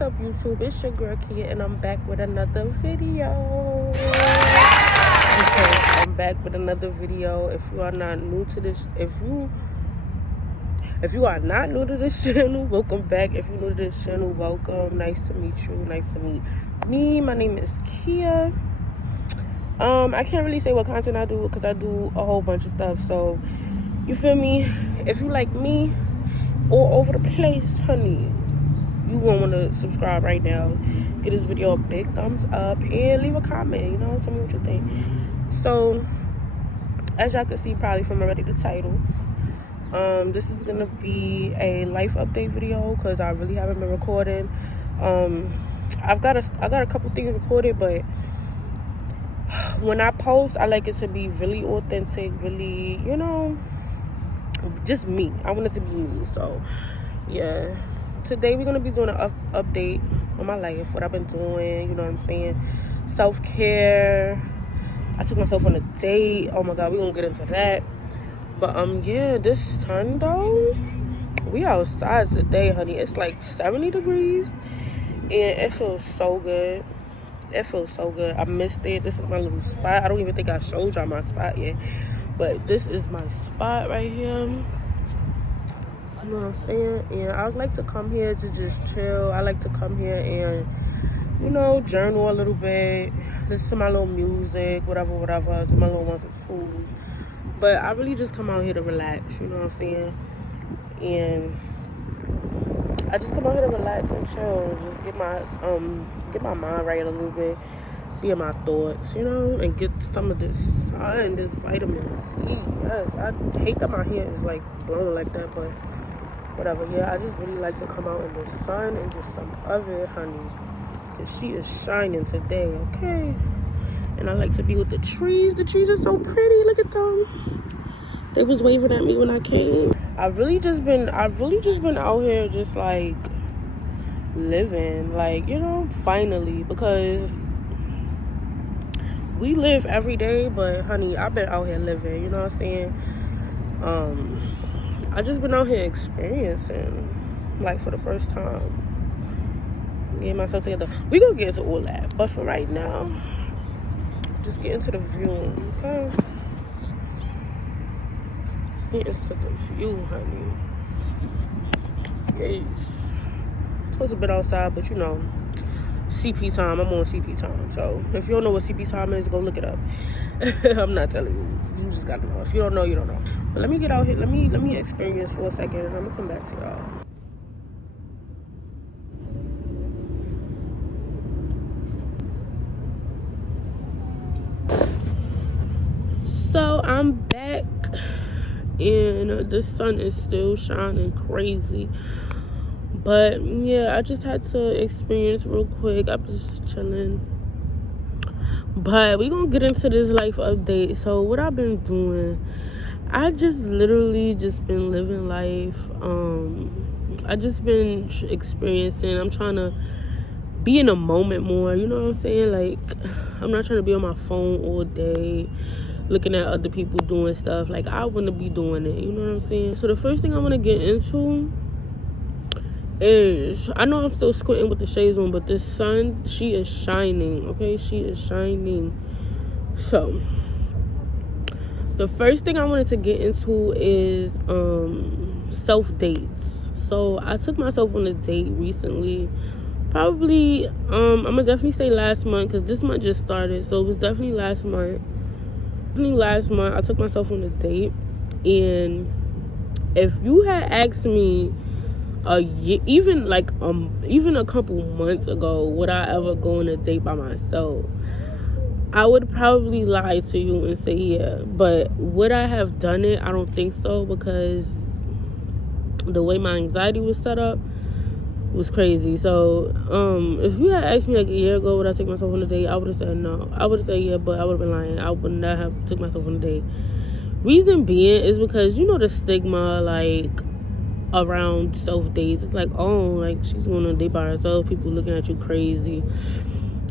What's up, YouTube? It's your girl Kia, and I'm back with another video. I'm back with another video. If you are not new to this, if you are not new to this channel, welcome back. If you're new to this channel, welcome. Nice to meet you. Nice to meet me. My name is Kia. I can't really say what content I do because I do a whole bunch of stuff. So you feel me? If you like me all over the place, honey, you gonna want to subscribe right now. Give this video a big thumbs up and leave a comment. You know, tell me what you think. So, as y'all can see probably from already the title, this is gonna be a life update video because I really haven't been recording. I got a couple things recorded, but when I post, I like it to be really authentic, really, you know, just me. I want it to be me. So yeah, today we're gonna be doing an update on my life, what I've been doing, you know what I'm saying, self-care. I took myself on a date. Oh my god, we're gonna get into that. But yeah, this sun though, we outside today, honey. It's like 70 degrees and it feels so good. It feels so good. I missed it. This is my little spot. I don't even think I showed y'all my spot yet, but this is my spot right here. You know what I'm saying? And I like to come here to just chill. I like to come here and, you know, journal a little bit, listen to my little music, whatever, to my little ones and twos. But I really just come out here to relax, you know what I'm saying? And I just come out here to relax and chill, just get my mind right a little bit, be in my thoughts, you know, and get some of this sun, this vitamin C. Yes, I hate that my hair is like blowing like that, but whatever. Yeah, I just really like to come out in the sun and get some of it, honey, because she is shining today, okay? And I like to be with the trees. The trees are so pretty. Look at them. They was waving at me when I came. I've really just been out here just like living, like, you know, finally, because we live every day, but honey, I've been out here living, you know what I'm saying? I just been out here experiencing, like, for the first time, getting myself together. We gonna get into all that, but for right now, just get into the view, okay? Let's get into the view, honey. Yes. Supposed to be outside, but you know, CP time. I'm on CP time. So if you don't know what CP time is, go look it up. I'm not telling you. You just gotta know. If you don't know, you don't know. But let me get out here. Let me experience for a second, and I'm gonna come back to y'all. So I'm back, and the sun is still shining crazy. But yeah, I just had to experience real quick. I'm just chilling. But we gonna get into this life update. So what I've been doing, I just literally just been living life. I just been experiencing. I'm trying to be in a moment more. You know what I'm saying? Like, I'm not trying to be on my phone all day, looking at other people doing stuff. Like, I want to be doing it. You know what I'm saying? So the first thing I want to get into is, I know I'm still squinting with the shades on, but the sun, she is shining, okay? She is shining. So the first thing I wanted to get into is self dates. So I took myself on a date recently, probably I'm gonna definitely say last month, because this month just started, so it was definitely last month. I took myself on a date, and if you had asked me a year, even a couple months ago, would I ever go on a date by myself, I would probably lie to you and say yeah. But would I have done it? I don't think so, because the way my anxiety was set up was crazy. So if you had asked me like a year ago would I take myself on a date, I would have said no. I would have said yeah, but I would have been lying. I would not have took myself on a date. Reason being is because, you know, the stigma, like, around self dates. It's like, oh, like, she's going on a date by herself, people looking at you crazy.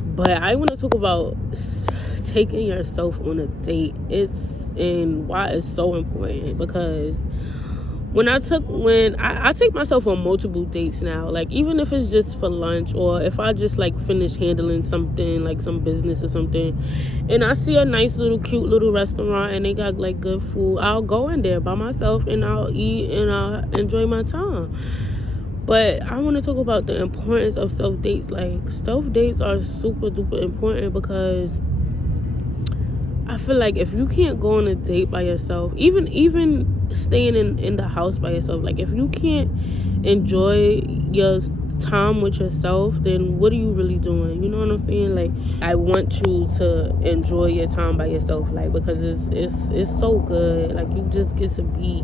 But I want to talk about taking yourself on a date. And why it's so important, because I take myself on multiple dates now, like even if it's just for lunch, or if I just like finish handling something like some business or something, and I see a nice little cute little restaurant and they got like good food, I'll go in there by myself and I'll eat and I'll enjoy my time. But I want to talk about the importance of self dates. Like, self dates are super duper important, because I feel like if you can't go on a date by yourself, even staying in the house by yourself, like if you can't enjoy your time with yourself, then what are you really doing? You know what I'm saying? Like, I want you to enjoy your time by yourself, like, because it's so good. Like, you just get to be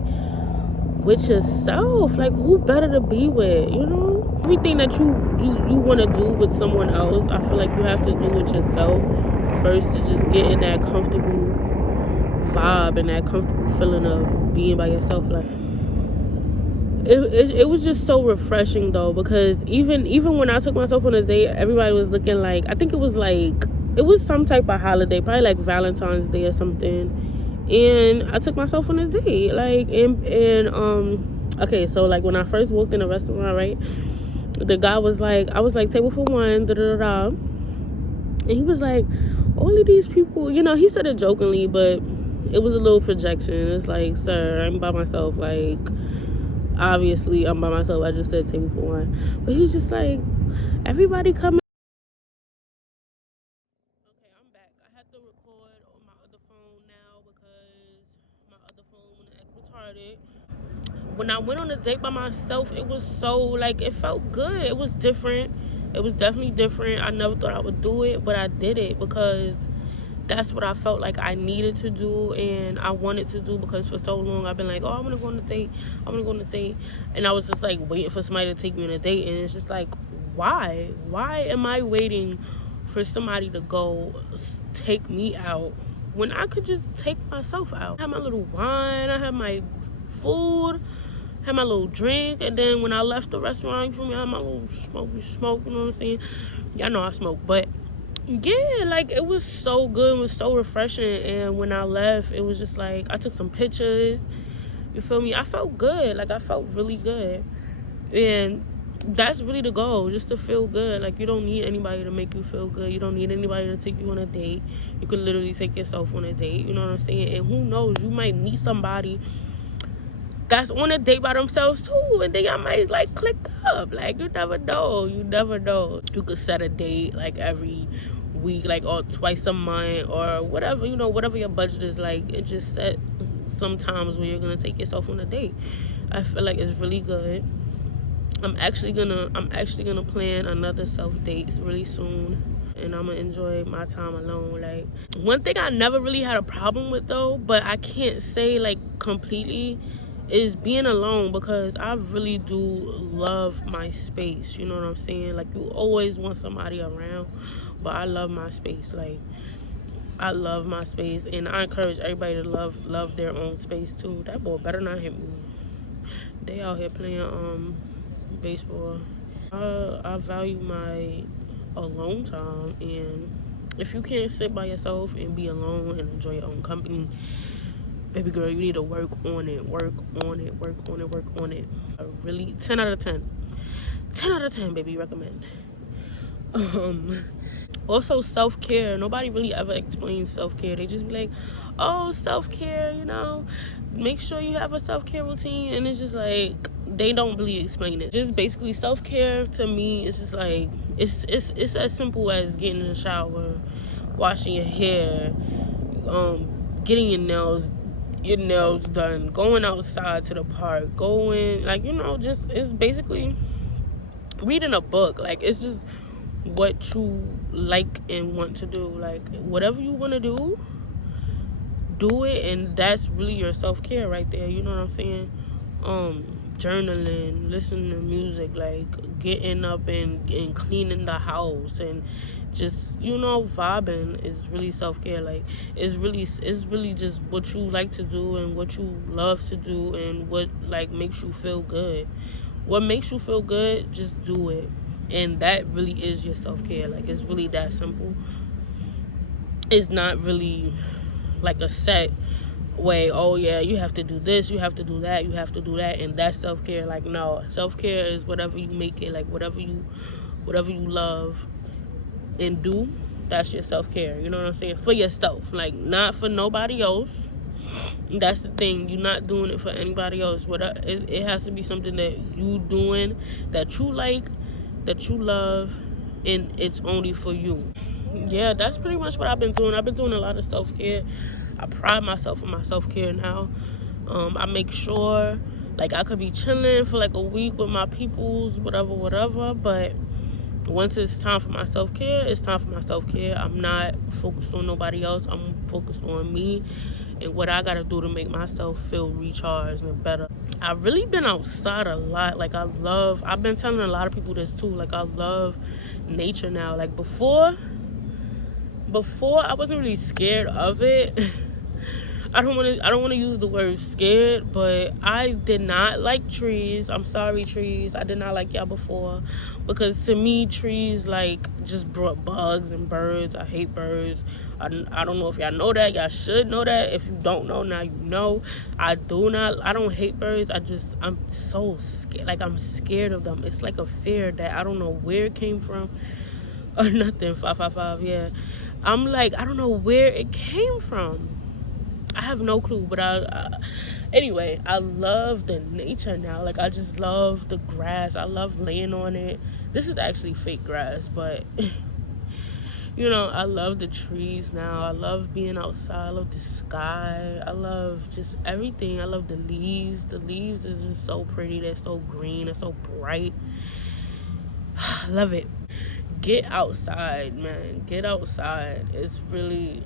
with yourself. Like, who better to be with? You know, everything that you want to do with someone else, I feel like you have to do with yourself first, to just get in that comfortable vibe and that comfortable feeling of being by yourself. Like, it was just so refreshing though, because even when I took myself on a date, everybody was looking like, I think it was some type of holiday, probably like Valentine's Day or something. And I took myself on a date, like, and okay, so like when I first walked in the restaurant, right, the guy was like, I was like, table for one, da da da, and he was like, all of these people, you know, he said it jokingly, but it was a little projection. It's like, sir, I'm by myself. Like, obviously I'm by myself. I just said table for one, but he was just like, everybody come. Okay, I'm back. I had to record on my other phone now because my other phone acted retarded. When I went on a date by myself, it was so, like, it felt good. It was different. It was definitely different. I never thought I would do it, but I did it because that's what I felt like I needed to do and I wanted to do, because for so long I've been like, oh, I want to go on a date. I want to go on a date. And I was just like waiting for somebody to take me on a date. And it's just like, why? Why am I waiting for somebody to go take me out when I could just take myself out? I had my little wine, I had my food, had my little drink, and then when I left the restaurant, you feel me, I had my little smoke, you know what I'm saying? Y'all know I smoke, but yeah, like, it was so good, it was so refreshing. And when I left, it was just like, I took some pictures, you feel me? I felt good, like, I felt really good. And that's really the goal, just to feel good. Like, you don't need anybody to make you feel good. You don't need anybody to take you on a date. You could literally take yourself on a date, you know what I'm saying? And who knows, you might meet somebody that's on a date by themselves too, and then y'all might like click up. Like, you never know. You could set a date like every week, like, or twice a month, or whatever, you know, whatever your budget is. Like, it just set sometimes where you're gonna take yourself on a date. I feel like it's really good. I'm actually gonna plan another self date really soon, and I'm gonna enjoy my time alone. Like, one thing I never really had a problem with though, but I can't say like completely, is being alone, because I really do love my space. You know what I'm saying? Like, you always want somebody around, but I love my space. Like, I love my space, and I encourage everybody to love their own space too. That boy better not hit me. They out here playing baseball. I value my alone time, and if you can't sit by yourself and be alone and enjoy your own company, baby girl, you need to work on it. Really, 10 out of 10. 10 out of 10, baby, recommend. Also, self-care. Nobody really ever explains self-care. They just be like, oh, self-care, you know, make sure you have a self-care routine. And it's just like, they don't really explain it. Just basically, self-care to me is just like, it's as simple as getting in the shower, washing your hair, getting your nails done, going outside to the park, going, like, you know, just, it's basically reading a book. Like, it's just what you like and want to do. Like, whatever you want to do it, and that's really your self-care right there. You know what I'm saying? Journaling, listening to music, like getting up and cleaning the house, and just, you know, vibing is really self-care. Like, it's really just what you like to do and what you love to do, and what like makes you feel good. What makes you feel good, just do it. And that really is your self-care. Like, it's really that simple. It's not really like a set way, oh yeah, you have to do this, you have to do that, you have to do that, and that's self-care. Like, no, self-care is whatever you make it. Like, whatever you love and do, that's your self-care. You know what I'm saying? For yourself, like, not for nobody else. That's the thing. You're not doing it for anybody else. It has to be something that you doing, that you like, that you love, and it's only for you. Yeah, that's pretty much what I've been doing. I've been doing a lot of self-care. I pride myself on my self-care now. I make sure, like, I could be chilling for like a week with my peoples, whatever, but once it's time for my self-care, it's time for my self-care. I'm not focused on nobody else. I'm focused on me and what I gotta do to make myself feel recharged and better. I've really been outside a lot. Like, I've been telling a lot of people this too, like, I love nature now. Like, before I wasn't really scared of it. I don't want to use the word scared, but I did not like trees. I'm sorry, trees. I did not like y'all before, because to me, trees, like, just brought bugs and birds. I hate birds. I don't know if y'all know that. Y'all should know that. If you don't know, now you know. I don't hate birds. I'm so scared. Like, I'm scared of them. It's like a fear that I don't know where it came from or nothing. 555, yeah. I'm like, I don't know where it came from. I have no clue, but anyway, I love the nature now. Like, I just love the grass. I love laying on it. This is actually fake grass, but you know, I love the trees now. I love being outside. I love the sky. I love just everything. I love the leaves. The leaves is just so pretty. They're so green. They're so bright. I love it. Get outside, man. Get outside. It's really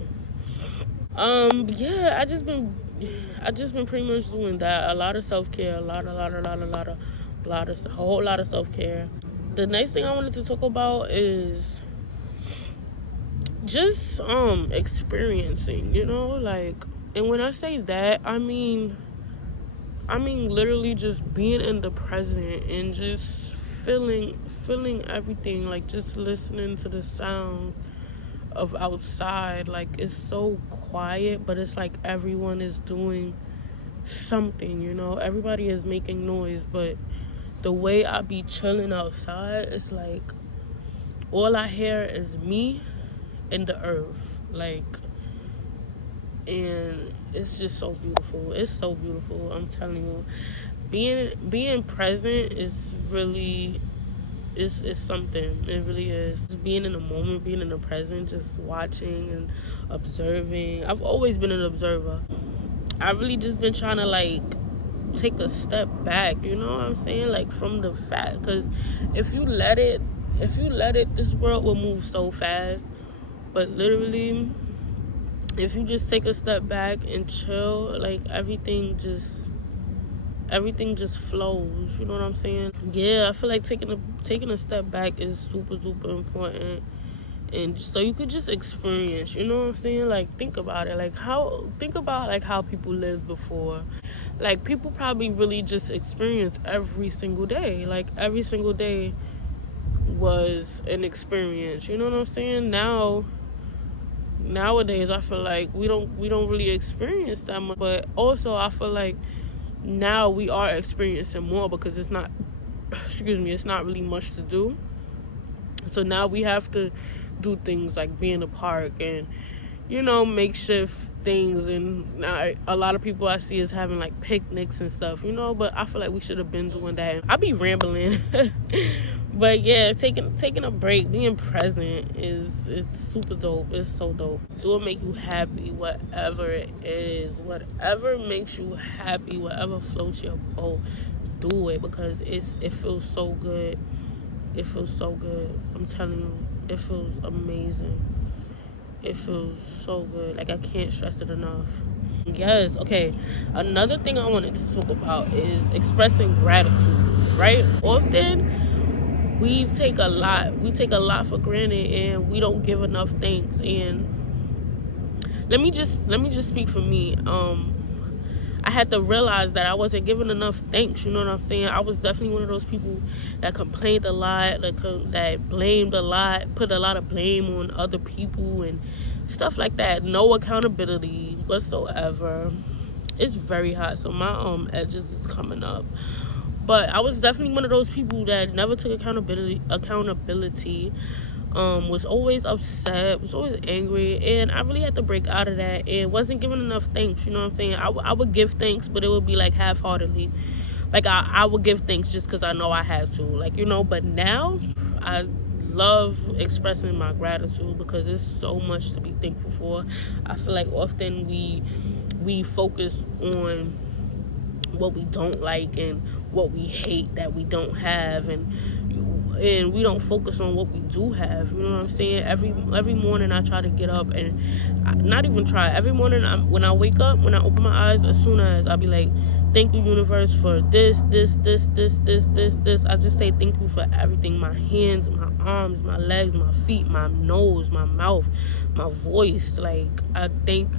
yeah, I just been pretty much doing that. A lot of self-care, a whole lot of self-care. The next thing I wanted to talk about is just experiencing, you know, like, and when I say that, I mean literally just being in the present and just feeling everything, like, just listening to the sound of outside. Like, it's so quiet, but it's like everyone is doing something, you know, everybody is making noise, but the way I be chilling outside, it's like all I hear is me and the earth, like, and it's just so beautiful. It's so beautiful. I'm telling you, being present is really, it's something. It really is. Just being in the moment, being in the present, just watching and observing. I've always been an observer. I've really just been trying to, like, take a step back, you know what I'm saying? Like, from the fact, because if you let it, this world will move so fast. But literally, if you just take a step back and chill, like, everything just flows, you know what I'm saying? Yeah, I feel like taking a step back is super important, and so you could just experience, you know what I'm saying? Like, think about it, like, how people lived before. Like, people probably really just experience every single day. Like, every single day was an experience, you know what I'm saying? Nowadays, I feel like we don't really experience that much, but also I feel like now we are experiencing more, because it's not it's not really much to do. So now we have to do things like be in the park and, you know, makeshift things. And now a lot of people I see is having, like, picnics and stuff, you know, but I feel like we should have been doing that. I be rambling. But yeah, taking a break, being present it's super dope. It's so dope. It will make you happy, whatever it is, whatever makes you happy, whatever floats your boat, do it, because it feels so good. It feels so good. I'm telling you, it feels amazing. It feels so good. Like, I can't stress it enough. Yes. Okay, another thing I wanted to talk about is expressing gratitude, right? Often we take a lot for granted, and we don't give enough thanks. And let me just speak for me. I had to realize that I wasn't giving enough thanks, you know what I'm saying? I was definitely one of those people that complained a lot, that blamed a lot, put a lot of blame on other people and stuff like that. No accountability whatsoever. it's very hot, so my edges is coming up. But I was definitely one of those people that never took accountability, was always upset, was always angry, and I really had to break out of that, and wasn't giving enough thanks. You know what I'm saying? I would give thanks, but it would be like half-heartedly. Like I would give thanks just because I know I had to, like, you know. But now I love expressing my gratitude because there's so much to be thankful for. I feel like often we focus on what we don't like and what we hate that we don't have, and we don't focus on what we do have. You know what I'm saying? Every morning I try to get up, and not even try. Every morning when I wake up, when I open my eyes, as soon as I'll be like, thank you, universe, for this. I just say thank you for everything. My hands, my arms, my legs, my feet, my nose, my mouth, my voice. Like, I thank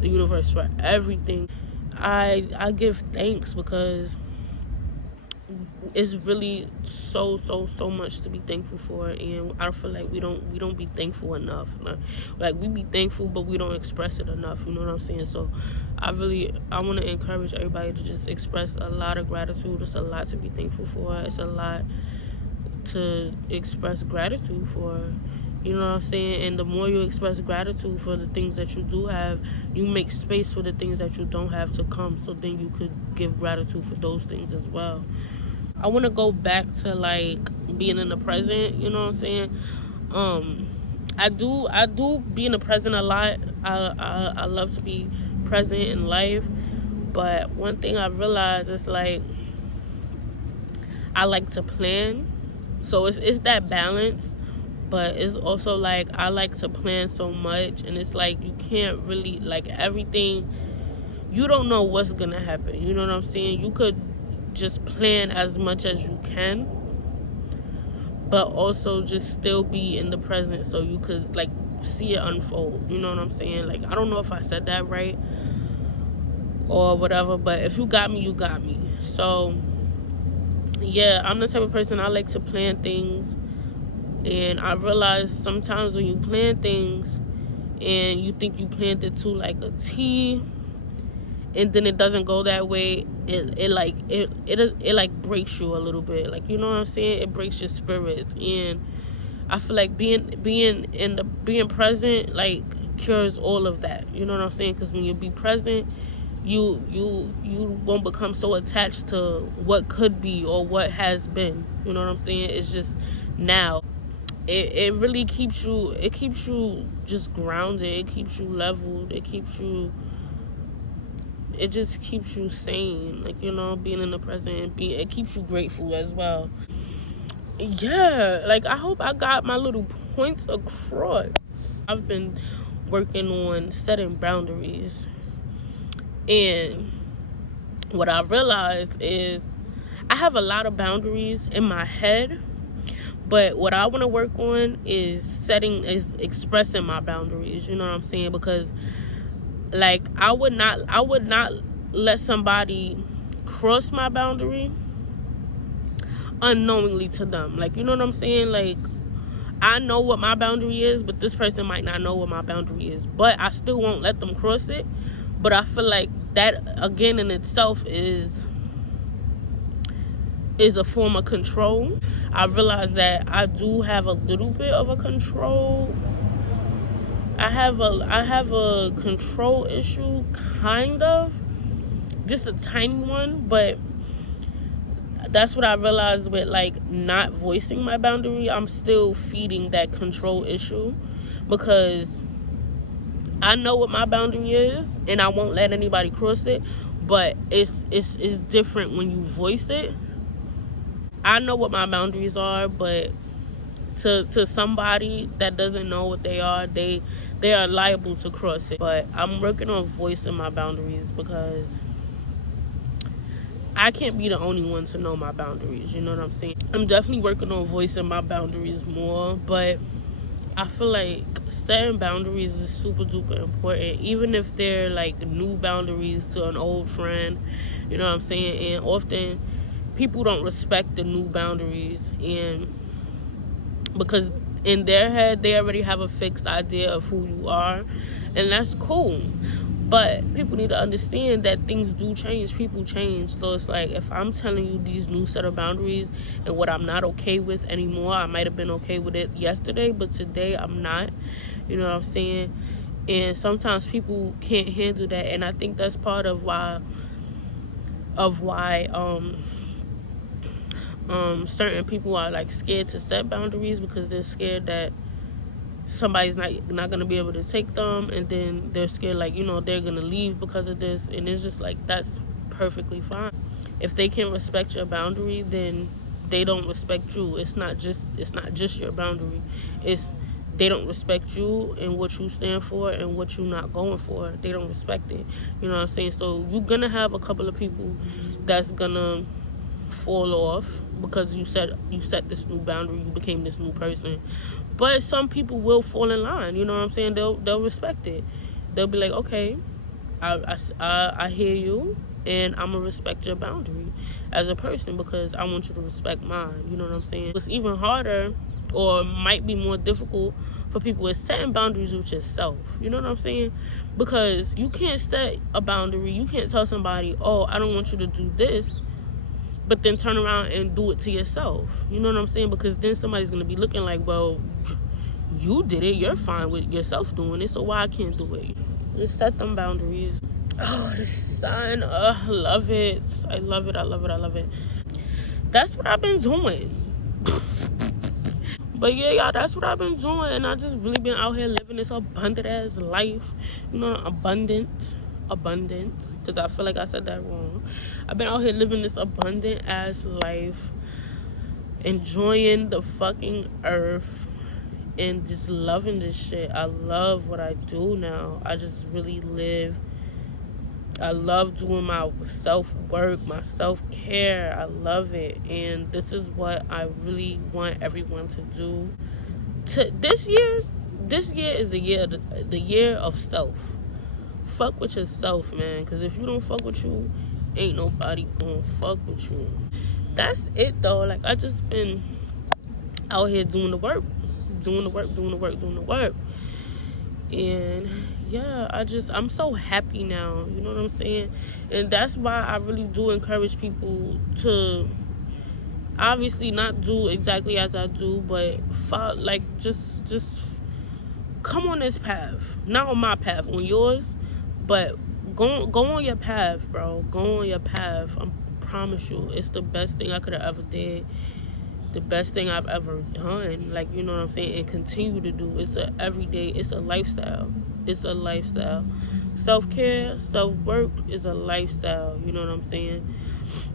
the universe for everything. I give thanks because it's really so much to be thankful for, and I feel like we don't be thankful enough. Like we be thankful, but we don't express it enough. You know what I'm saying? So I want to encourage everybody to just express a lot of gratitude. It's a lot to be thankful for. It's a lot to express gratitude for. You know what I'm saying? And the more you express gratitude for the things that you do have, you make space for the things that you don't have to come, so then you could give gratitude for those things as well. I want to go back to like being in the present. You know what I'm saying? I do be in the present a lot. I love to be present in life, but one thing I realized is like I like to plan, so it's that balance. But it's also like I like to plan so much, and it's like you can't really, like, everything, you don't know what's gonna happen. You know what I'm saying? You could just plan as much as you can, but also just still be in the present so you could like see it unfold. You know what I'm saying? Like, I don't know if I said that right or whatever, but if you got me, you got me. So yeah, I'm the type of person, I like to plan things. And I realize sometimes when you plan things and you think you planned it to like a T, and then it doesn't go that way, it like breaks you a little bit. Like, you know what I'm saying? It breaks your spirits. And I feel like being present like cures all of that. You know what I'm saying? Because when you be present, you won't become so attached to what could be or what has been. You know what I'm saying? It's just now. It really keeps you just grounded. It keeps you leveled. It just keeps you sane. Like, you know, being in the present, it keeps you grateful as well. Yeah, like, I hope I got my little points across. I've been working on setting boundaries, and what I realized is I have a lot of boundaries in my head. But what I want to work on is expressing my boundaries. You know what I'm saying? Because like I would not let somebody cross my boundary unknowingly to them. Like, you know what I'm saying? Like, I know what my boundary is, but this person might not know what my boundary is. But I still won't let them cross it. But I feel like that again in itself is a form of control. I realize that I do have a little bit of a control. I have a control issue, kind of, just a tiny one. But that's what I realized with like not voicing my boundary. I'm still feeding that control issue because I know what my boundary is and I won't let anybody cross it. But it's different when you voice it. I know what my boundaries are, but to somebody that doesn't know what they are, they are liable to cross it. But I'm working on voicing my boundaries because I can't be the only one to know my boundaries. You know what I'm saying? I'm definitely working on voicing my boundaries more, but I feel like setting boundaries is super duper important, even if they're like new boundaries to an old friend. You know what I'm saying? And often people don't respect the new boundaries, and because in their head they already have a fixed idea of who you are, and that's cool. But people need to understand that things do change, people change. So it's like, if I'm telling you these new set of boundaries and what I'm not okay with anymore, I might have been okay with it yesterday, but today I'm not. You know what I'm saying? And sometimes people can't handle that, and I think that's part of why certain people are like scared to set boundaries, because they're scared that somebody's not gonna be able to take them, and then they're scared, like, you know, they're gonna leave because of this. And it's just like, that's perfectly fine. If they can't respect your boundary, then they don't respect you. It's not just your boundary. It's they don't respect you and what you stand for and what you're not going for. They don't respect it. You know what I'm saying? So you're gonna have a couple of people that's gonna fall off because you set this new boundary, you became this new person. But some people will fall in line. You know what I'm saying? They'll respect it. They'll be like, okay, I hear you, and I'm gonna respect your boundary as a person because I want you to respect mine. You know what I'm saying? It's even harder, or might be more difficult for people, with setting boundaries with yourself. You know what I'm saying? Because you can't set a boundary. You can't tell somebody, oh, I don't want you to do this, but then turn around and do it to yourself. You know what I'm saying? Because then somebody's gonna be looking like, well, you did it, you're fine with yourself doing it, so why I can't do it? Just set them boundaries. Oh, the sun, I love it. I love it. That's what I've been doing. But yeah, y'all, that's what I've been doing. And I just really been out here living this abundant ass life. You know, abundant. Because I feel like I said that wrong. I've been out here living this abundant ass life. Enjoying the fucking earth. And just loving this shit. I love what I do now. I just really live. I love doing my self-work, my self-care. I love it. And this is what I really want everyone to do. This year is the year of self. Fuck with yourself, man. Because if you don't fuck with you, ain't nobody gonna fuck with you. That's it, though. Like, I just been out here doing the work. And yeah, I'm so happy now. You know what I'm saying? And that's why I really do encourage people to obviously not do exactly as I do, but follow, like, just come on this path. Not on my path, on yours, but go on your path, bro. Go on your path. I promise you, it's the best thing I could have ever did. The best thing I've ever done. Like, you know what I'm saying? And continue to do. It's a everyday, it's a lifestyle. Self-care, self-work is a lifestyle. You know what I'm saying?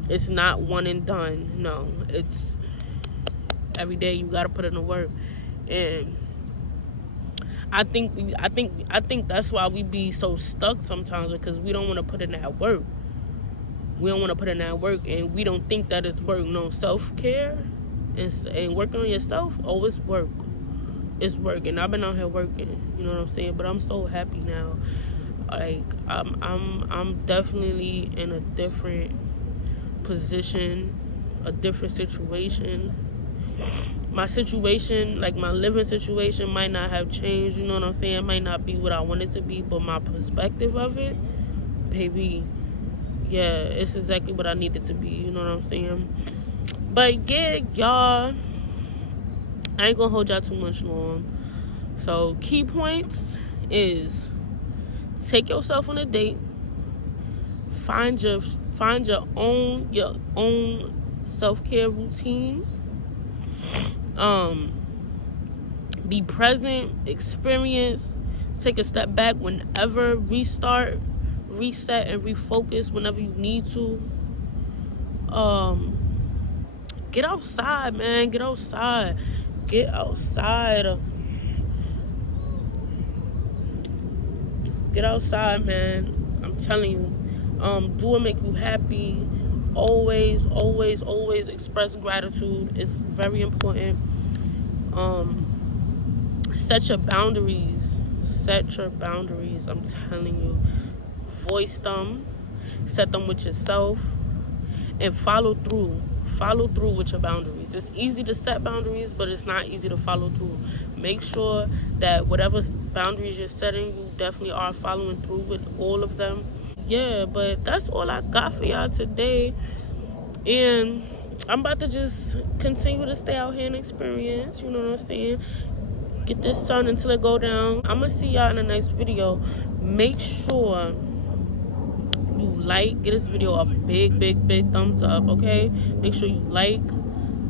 It's not one and done. No, it's every day. You gotta put in the work. And I think that's why we be so stuck sometimes, because we don't want to put in that work. And we don't think that it's work. No, self-care and working on yourself, oh, it's work. And I've been out here working, you know what I'm saying? But I'm so happy now. Like, I'm definitely in a different position, a different situation. My situation, like my living situation, might not have changed, you know what I'm saying? It might not be what I want it to be, but my perspective of it, baby, yeah, it's exactly what I need it to be, you know what I'm saying? But yeah, y'all, I ain't gonna hold y'all too much long. So key points is take yourself on a date. Find your own self-care routine. Be present, experience, take a step back whenever, restart, reset, and refocus whenever you need to. Get outside, man. Get outside, man. I'm telling you. Do what make you happy. Always express gratitude. It's very important. Set your boundaries. I'm telling you. Voice them. Set them with yourself. And follow through. follow through with your boundaries. It's easy to set boundaries, but it's not easy to follow through. Make sure that whatever boundaries you're setting, you definitely are following through with all of them. Yeah, but that's all I got for y'all today. And I'm about to just continue to stay out here and experience, you know what I'm saying? Get this sun until it go down. I'm gonna see y'all in the next video. Make sure you like, get this video a big thumbs up, okay? Make sure you like,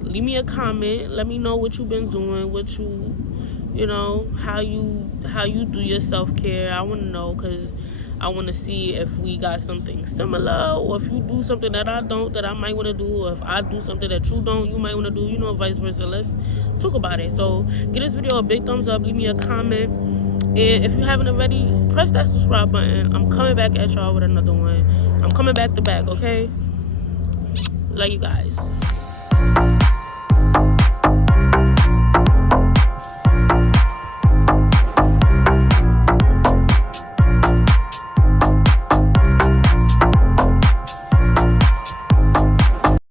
leave me a comment, let me know what you've been doing, what you know, how you do your self-care. I want to know, because I want to see if we got something similar, or if you do something that I don't, that I might want to do, or if I do something that you don't, you might want to do, you know, vice versa. Let's talk about it. So give this video a big thumbs up, leave me a comment, and if you haven't already, press that subscribe button. I'm coming back at y'all with another one. I'm coming back to back, okay? Love you guys.